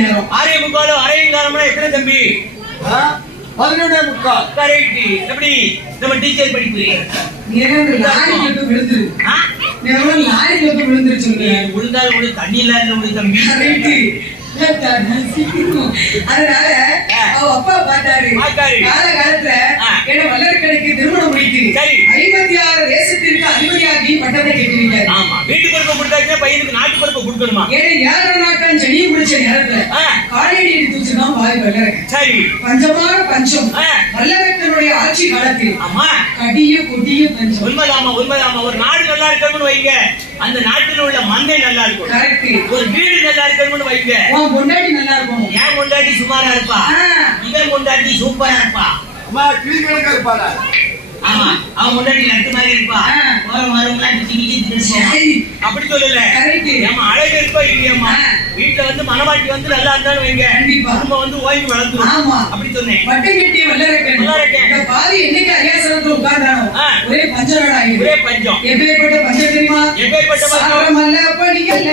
நேரம் 6:45 அரையங்காலம்னா எத்தனை தம்பி? 11:45. கரெக்ட். எப்படி நம்ம டீச்சர் படிப்பு லாரிக்கு விழுந்துரு லாரிக்கு விழுந்துருச்சு விழுந்தாலும் விழு, தண்ணி இல்லாத விழு தம்பி. அதனால அவ அப்பா பார்த்தாரு. காலகாலத்துல என்ன வல்லரக்கடைக்கு திருமணம் முடித்து 56 தேசத்திற்கு அதிபதியாகி பட்டத்தை கட்டிருக்காரு. ஆமா, வீட்டு பொறுப்பை கொடுத்தாச்சுன்னா பையனுக்கு நாட்டு பொறுப்பை கொடுக்கணுமா? ஏன்னா 7 நாட்கள் செடியை முடிச்ச நேரத்துல காலையடி எடுத்து வச்சுதான் வாய் வல்லரக்கன். சரி, பஞ்சமான பஞ்சம் வல்லரக்கனுடைய ஆட்சி காலத்தில். ஆமா, கடிய கொடிய பஞ்சம். உண்மைதாமா, உண்மைதாமா. ஒரு நாடு நல்லா இருக்கணும்னு வைங்க, அந்த நாட்டில் உள்ள மந்தை நல்லா இருக்கும். கரெக்ட். ஒரு வீடு நல்லா இருக்கணும்னு வைங்க, பொண்டாட்டி நல்லா இருக்கும். ஏன் பொண்டாட்டி சுமாரா இருப்பா, இவன் பொண்டாட்டி சூப்பரா இருப்பா. அம்மா கிளி கணக்கா இருப்பாளா? ஆமா, அவன் முன்னாடி நட்டு மாதிரி இருப்பா. அப்படி சொல்லல, நம்ம அழகு இருப்பா இல்லையம்மா. வீட்டுல வந்து மனவாட்டி வந்து நல்லா இருந்தாலும் வைங்க, நம்ம வந்து ஓய்வு வளர்ந்துரும். அப்படி சொன்னேன். வட்டம் கட்டிய வல்லரக்கன் பாதி என்னைக்கு அரியாசனத்துல உட்கார்ந்தானோ ஒரே பஞ்சம் ஆகிடும். ஒரே பஞ்சம். எப்பேற்பட்ட பஞ்சம் தெரியுமா? எப்பேற்பட்ட பஞ்சம்? மல்ல படியல்ல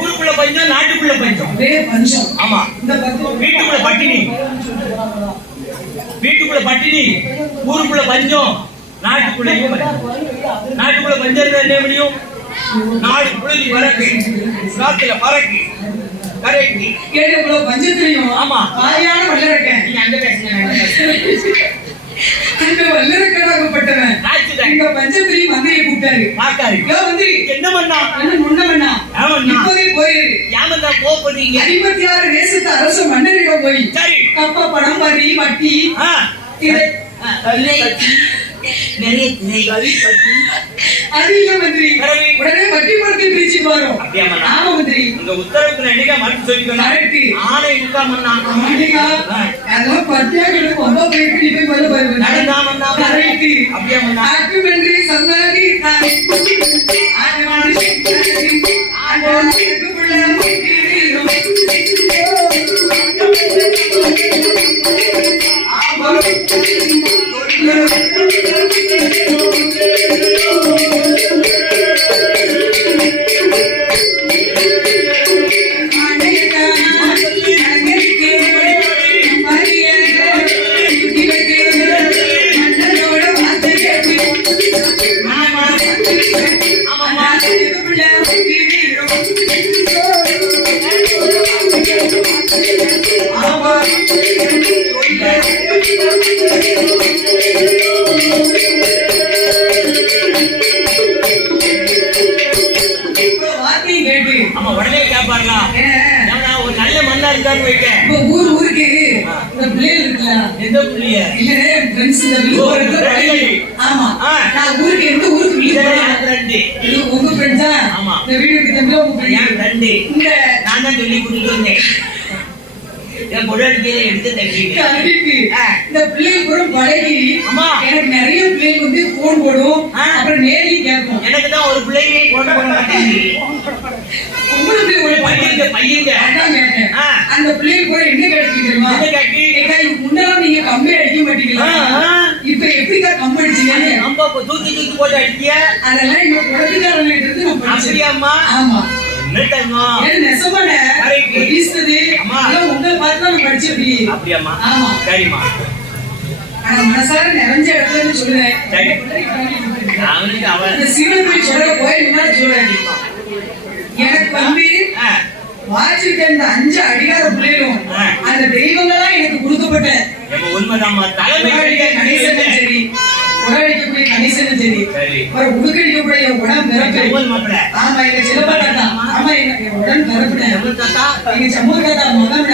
ஊருக்குள்ள பஞ்சம், நாட்டுக்குள்ள பஞ்சம். பஞ்சம். ஆமா, வீட்டுக்குள்ள பட்டினி, வீட்டுக்குள்ள பட்டினி, ஊருக்குள்ள பஞ்சம், நாட்டுக்குள்ள நாட்டுக்குள்ள பஞ்சம் இருந்தா என்ன முடியும்? நாடு புழுதி வழக்கு, காத்துல பறக்கு. கரெக்ட். கேட்ட பஞ்சத்திலையும் ஆமா தாயான வல்லரக்கன். நீங்க அங்க பேசுங்க. அந்த வல்லரக்கனாகப்பட்டவன் இந்த பஞ்சத்திலையும் மந்திரியை கூப்பிட்டாரு. பார்த்தாரு. மந்திரி என்ன பண்ணா? என்ன முன்ன பண்ணா? இப்போதே போயிரு. ஏமந்தா போறீங்க? 56 தேசத்து அரசு மன்னரிடம் போய் சரி கப்ப பணம் வரி வட்டி நிறைய அதிக மந்திரி உடனே வட்டி பணத்தை பிரிச்சுட்டு வரும். ஆமா மந்திரி, உங்க உத்தரவுக்கு என்னைக்கா மறுத்து சொல்லிக்கணும். ஆனை இருக்காமண்ணா அதெல்லாம் பட்டியாக ரொம்ப போய் போய் வருது. நடந்தாமண்ணா அப்படியே மந்திரி சொன்னாடி உடனே கேட்பாருங்க. ஒரு நல்ல மண்ணா இருக்கான்னு வைக்க ஊருக்கு இந்த பிள்ளைகள் இருக்கலாம். எந்த பிள்ளைய? இல்ல ஃப்ரெண்ட்ஸ். ஆமா, நான் ஊருக்கு எந்த ஊருக்கு இது உங்க ஃப்ரெண்ட்ஸா? ஆமா, இந்த வீட்டுக்கு தம்பி உங்க ஃப்ரெண்ட். இந்த நான் தான் சொல்லி கூட்டிட்டு வந்தேன். என் பொண்டாட்டிக்கு எடுத்து தட்டிட்டு இந்த பிள்ளைகள் கூட பழகி எனக்கு நிறைய பிள்ளைகள் வந்து போன் போடும். அப்புறம் நேரில் கேட்கும். எனக்கு தான் ஒரு பிள்ளைங்க போன் போட மாட்டேங்குது. உங்களுக்கு ஒரு பையங்க அந்த பிள்ளைகள் கூட என்ன கிடைக்கும் தெரியுமா? முன்னால நீங்க கம்பி அடிக்க மாட்டீங்களா? இப்ப எப்படிதான் கம்பி அடிச்சீங்க? நம்ம தூக்கி தூக்கி போட்டு அடிக்க அதெல்லாம் எங்க குழந்தைக்காரங்க இருந்து நம்ம அப்படியாம்மா? ஆமா, அப்படியாம்மா? சரிம்மா. ஆனா மனசார நிறைஞ்ச இடத்துல இருந்து சொல்லுவேன். சரி. அவனுக்கு அவன் அந்த சிவன் போய் சொல்ல போய் முன்னாடி சொல்லுவேன். எனக்கு வந்து வாசிக்க இந்த 5 அடிகார பிள்ளைகளும் அந்த தெய்வங்களா எனக்கு கொடுக்கப்பட்ட உண்மைதாம்மா. தலைமை கணேசனும் சரி, உடனடிக்கக்கூடிய கணேசனும் சரி, அப்புறம் உடுக்கடிக்கக்கூடிய உடன் பிறப்பு. ஆமா, எங்க சிலப்பா தாத்தா. ஆமா, எங்க உடன் பிறப்புனேன். எங்க சமூக தாத்தா மகன்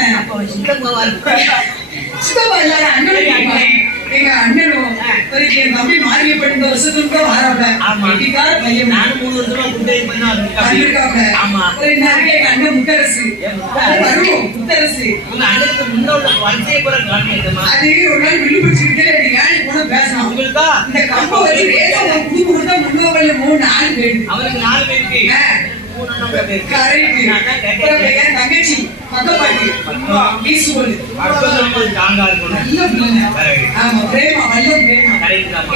சித்தப்பா இல்லாத அண்ணன். எங்க அண்ணனும் என் தம்பி மாறியப்பட்ட இந்த வருஷத்துக்கு தான் வராங்க. பையன் நானும் 3 வருஷமா குண்டை பண்ணா வந்திருக்காங்க. ஆமா. எங்க அண்ணன் முத்தரசு வருவோம். முத்தரசு உங்க அண்ணனுக்கு முன்ன உள்ள வரிசையை கூட காமிக்கமா. அது ஒரு நாள் வில்லு பிடிச்சிருக்கே யாரு கூட பேசணும். உங்களுக்கா இந்த கம்ப வச்சு ரேசா குடு கொடுத்தா முன்னோவல்ல 3 4 பேர். அவருக்கு 4 பேருக்கு தங்கச்சி பக்கப்பாட்டி வீசுவது தாங்கா இருக்கணும். ஆமா, பிரேமா வல்லம் பிரேமா.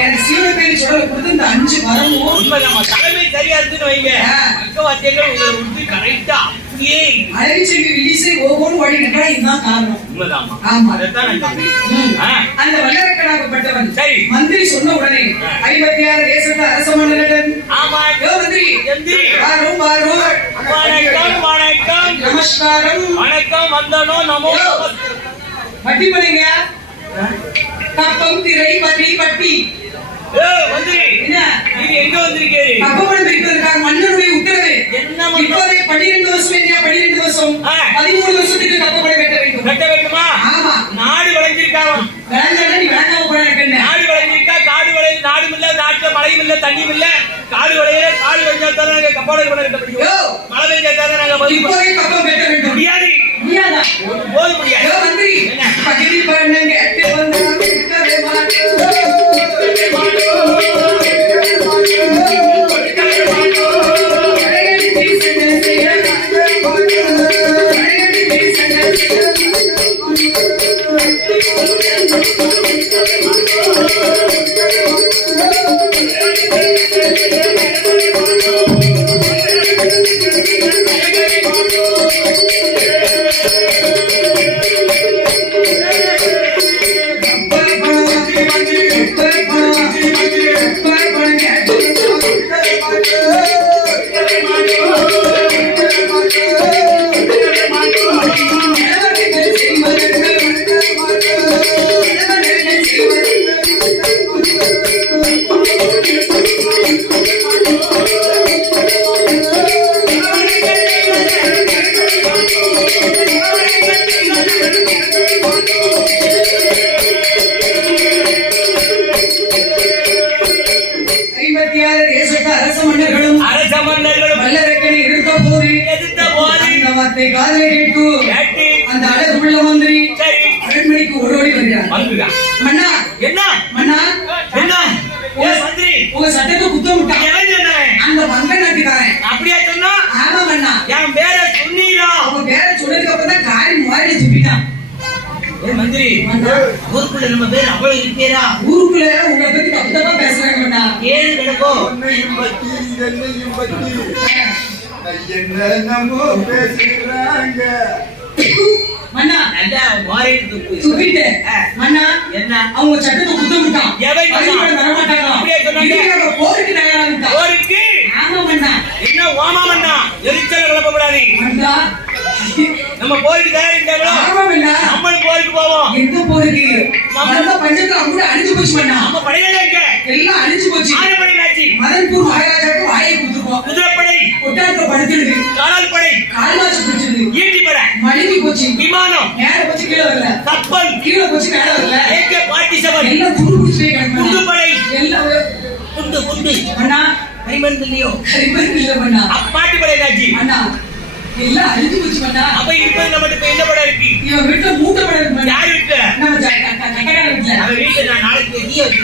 எனக்கு சீவன பேரு சொல்ல கொடுத்து இந்த 5 வரமும் உண்மைதாம்மா. தலைமை சரியா இருக்குன்னு வைங்க. பக்கவாத்தியங்கள் உங்களை விட்டு கரெக்டா அப்படியே அழகிச்செல்வி ரிலீஸை ஒவ்வொரு ஓடி இருக்கா. இதுதான் காரணம். உண்மைதாம்மா. ஆமா, அதைத்தான் நான் சொல்றேன். அந்த வல்லரக்கனாகப்பட்டவன் சரி மந்திரி சொன்ன உடனே 56 தேசத்து அரச மன்னரிடம் ஆமா மந்திரி எந்திரி வாரும் வாரும் வணக்கம் வணக்கம் நமஸ்காரம் வணக்கம் வந்தனோ நமோ பட்டி பண்ணுங்க. கப்பம் திரை பட்டி பட்டி மந்திரி என்ன நீங்க எங்க வந்திருக்கீங்க? கப்பம் இருக்கிறதுக்காக மன்னனுடைய உத்தரவு. என்ன இப்போதே 12 வருஷம் இல்லையா? 12 வருஷம் 13 வருஷத்துக்கு கப்பம் வெட்ட வேண்டும். வெட்ட வேண்டுமா? ஆமா, நாடு விளைஞ்சிருக்காங்க. விளைஞ்சாலும் நீ விளையாம போறாங்க. நாடு விளைஞ்சிருக்கா. காடு விளைய நாடும் இல்ல, நாட்டுல மழையும் இல்ல, தண்ணியும் இல்ல. காடு விளையில காடு வெஞ்சா தானே நாங்க கப்பாடை பண்ண வெட்ட முடியும். மழை பெஞ்சா தானே நாங்க இப்போதே கப்பம் வெட்ட வேண்டும். முடியாது. முடியாதா? போது முடியாது. மந்திரி பக்கத்தில் பண்ணுங்க எட்டு வந்தாங்க விட்டவே மாட்டோம். அந்த அழகுள்ள மந்திரி அரண்மனைக்கு ஓடோடி வருகிறார். மன்னா என்ன மன்னா என்ன மந்திரி உங்க சட்டத்தை குத்தம் விட்டான் அந்த வங்க நாட்டுக்காரன். அப்படியா சொன்னா? ஆமா மன்னா. என் பேரை சொன்னீரா? உங்க பேரை சொன்னதுக்கு அப்புறம் தான் காரி மாறி துப்பிட்டான். மந்திரி ஊருக்குள்ள நம்ம பேர் அவ்வளவு இருக்கேரா? ஊருக்குள்ள உங்களை பத்தி தப்பு தப்பா பேசுறாங்க மன்னா. ஏழு கிடக்கும் என்னமோ பேசுறாங்க மன்னா. நல்லா மாறிட்டு துப்பிட்டு மன்னா என்ன அவங்க சட்டத்தை குத்தம் விட்டான். வரமாட்டாங்க. அப்படியே சொன்னாங்க. போருக்கு தயாராக போருக்கு. ஆமா மன்னா. என்ன ஓமா மன்னா எரிச்சல கிளப்பக்கூடாது. மன்னா நம்ம போருக்கு தயாரிக்கிறோம். ஆமா மன்னா. நம்மளும் போருக்கு போவோம். எங்க போருக்கு? நம்ம பஞ்சத்துல கூட அழிஞ்சு போச்சு மன்னா. நம்ம படையில எங்க எல்லாம் அழிஞ்சு போச்சு. ஆறு படையாச்சு. மதன்பூர் மகாராஜாவுக்கு வாயை கொடுத்துருக்கோம். குதிரைப்படை ஒட்டாக்க படுத்துடுது. காலால் படை கால்வாச்சு பிடிச்சது. ஈட்டி படை மழுங்கி போச்சு. விமானம் மேல போச்சு கீழே வரல. கப்பல் கீழே போச்சு மேல வரல. AK-47 எல்லாம் துரு பிடிச்சே கிடக்கு. குண்டு படை எல்லாம் குண்டு குண்டு அண்ணா கைமந்திலியோ கைமந்திரி இல்ல அண்ணா. பாட்டு படை ராஜி அண்ணா எல்லாம் அழிஞ்சு போச்சு அண்ணா. அப்ப இருப்பது நம்ம கிட்ட என்ன படம் இருக்கு? இவன் வீட்டுல மூட்டை படம் இருக்கு. யார் வீட்டுல? நம்ம கட்டக்கார வீட்டுல. அவ வீட்டுல நான் நாளைக்கு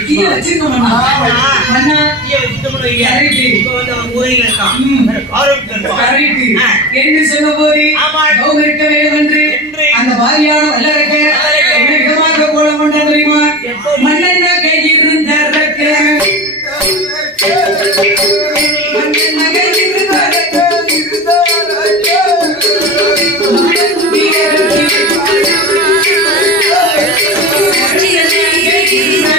கீழே வச்சிருக்கோம் அண்ணா. அண்ணா கீழே வச்சுட்டோம்னு வைங்க. இப்ப வந்து அவன் ஊரில் இருக்கான். என்று சொன்ன போது ஆமா. கௌரவ இருக்க வேண்டும் என்று அந்த வாரியான வல்லரக்க விதமாக கோலம் கொண்ட தெரியுமா? மன்னன் கையில் இருந்த Yeah.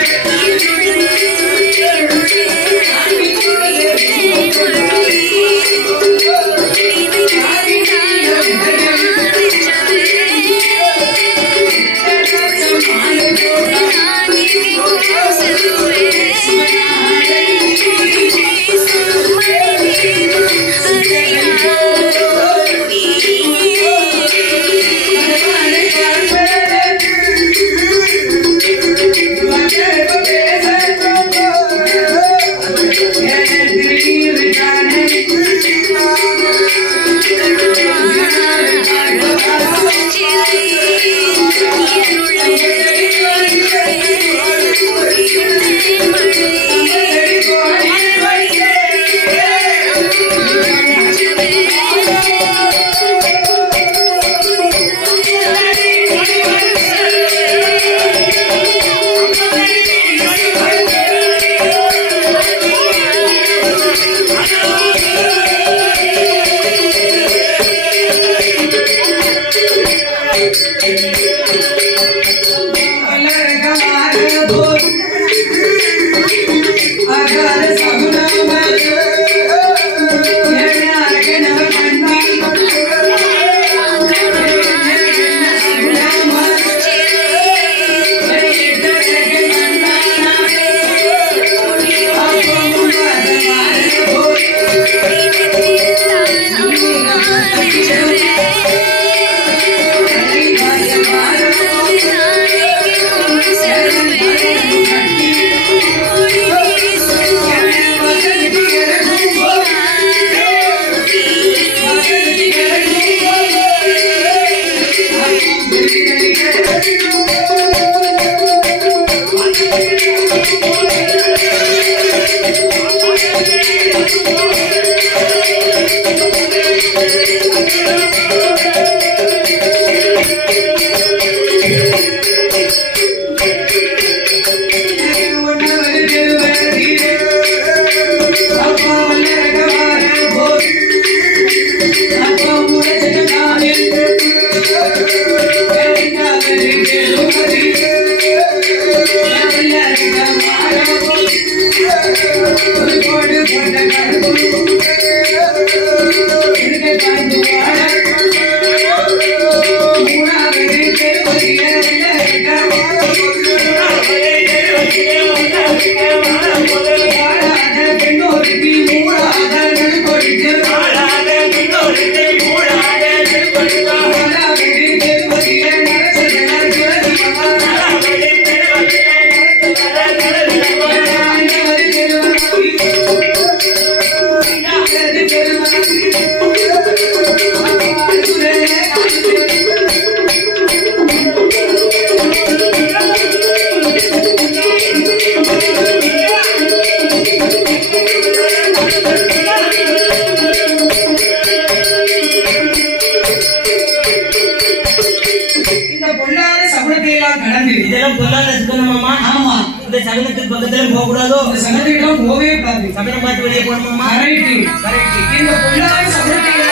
இதெல்லாம் பொல்லாத சுத்தமாமா. ஆமா, இந்த சகனத்துக்கு பக்கத்துல போக கூடாதோ. இந்த சகனத்துக்கு போகவே கூடாது. சகனம் பார்த்து வெளியே போகணுமாமா. Correct correct. இந்த பொல்லாத சகனத்துக்கு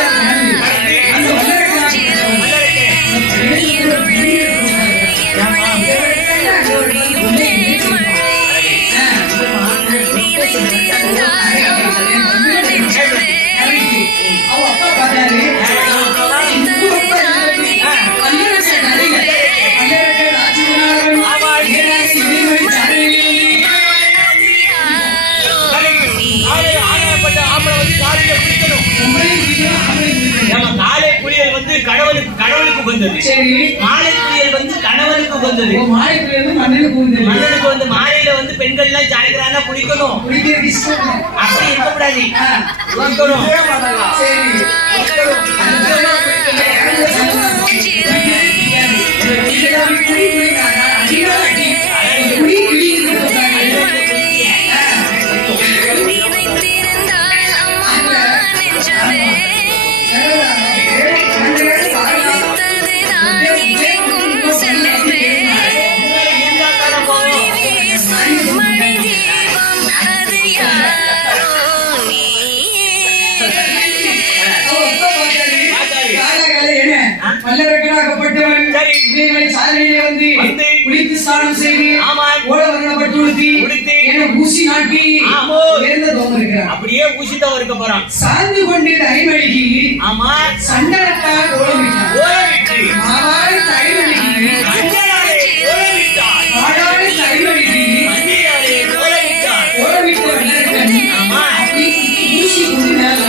அந்த கடவுளுக்கு வந்தது. சரி, மாலை குளியல் வந்து கணவனுக்கு வந்தது. மாலை குளியல் வந்து மன்னனுக்கு வந்தது. மன்னனுக்கு வந்து மாலையில வந்து பெண்கள் எல்லாம் சாயங்காலம்னா குளிக்கணும். குளிக்கிறது இஷ்டம் அப்படி இருக்கக்கூடாது. குளிக்கணும். சரி, வல்லரக்கனாகப்பட்டவன் இவைகளை சாலையிலே வந்து குளித்து ஸ்நானம் செய்து ஓட வர்ணப்பட்டு உடுத்தி என ஊசி நாட்டி உயர்ந்த தோம் இருக்கிறான். அப்படியே ஊசிதான் இருக்க போறான். சார்ந்து கொண்டு தைமடிக்கு ஆமா சண்டனத்தால் ஓலமிட்டான். மாவாடு தைமடிக்கு மாடாடு தைமடிக்கு ஓலமிட்ட வல்லரக்கன் ஊசி கொண்டு மேல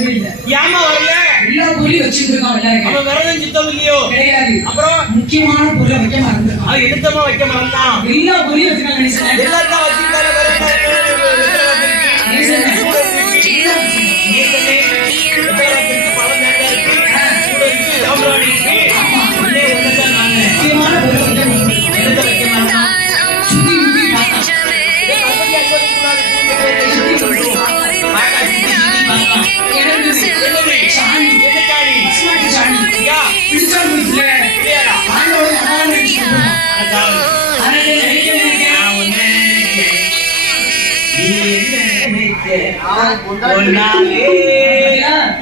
வரவே இல்லை. ஏமா வரல? எல்லா பொருளையும் வச்சுட்டு இருக்கான் விநாயகர். அவன் விரதம் சுத்தம் இல்லையோ? கிடையாது. அப்புறம் முக்கியமான பொருளை வைக்க மறந்துருக்கான். அவன் எடுத்தமா வைக்க மறந்தான். எல்லா பொருளையும் வச்சுக்கான் கணேசன். எல்லாத்தையும் வச்சுட்டாரு.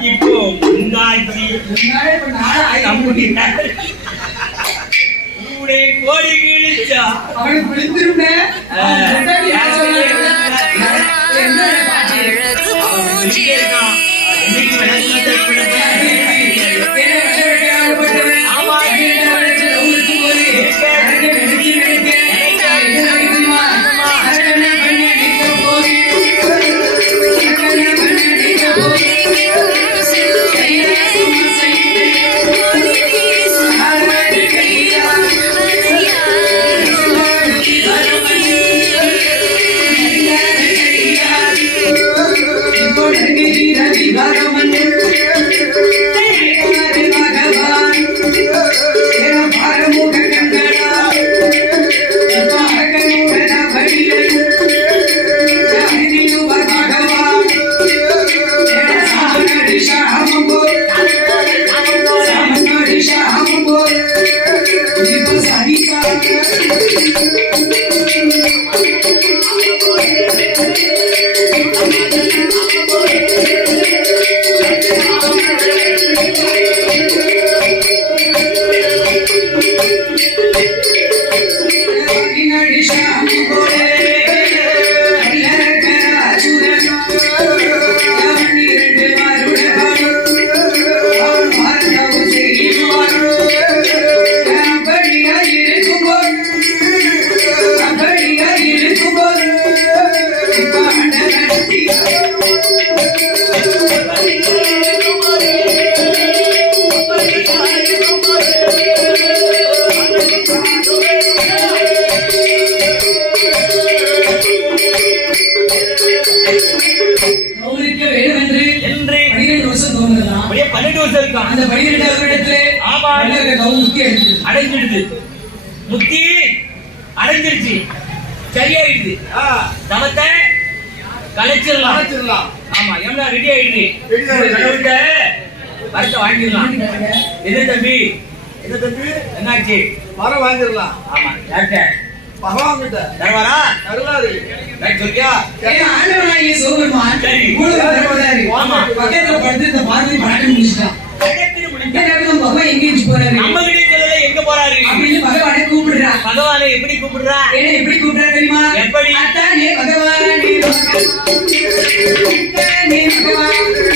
இப்போ முந்தாச்சி கோடி கிழிச்சா அவனுக்கு விழுந்துருந்தேன். அந்த 12வது இடத்திலே அடைஞ்சிடுது. முத்தி அடைஞ்சிருச்சு, சரியாயிடுது. தவத்தை கலைச்சிடலாம். ஆமா, எல்லாம் ரெடி ஆயிடுது. கடவுள்கிட்ட வரத்தை வாங்கிடலாம். என்ன தம்பி, என்னாச்சு? வர வாங்கிடலாம். ஆமா, யார்கிட்ட? பகவான் கிட்ட. தருவாரா? தருவாரு. சொல்லியா? ஆண்டவனாகிய சிவபெருமான் பக்கத்துல படுத்து இந்த பார்வதி பழக்கம் முடிச்சுட்டான். பகவான் எங்க போறாரு? நம்ம வீட்டுல எங்க போறாரு அப்படின்னு பகவானை கூப்பிடுறா. பகவானை எப்படி கூப்பிடுறா? எப்படி கூப்பிடுறா தெரியுமா? எப்படி? அத்தானே பகவானே பகவான்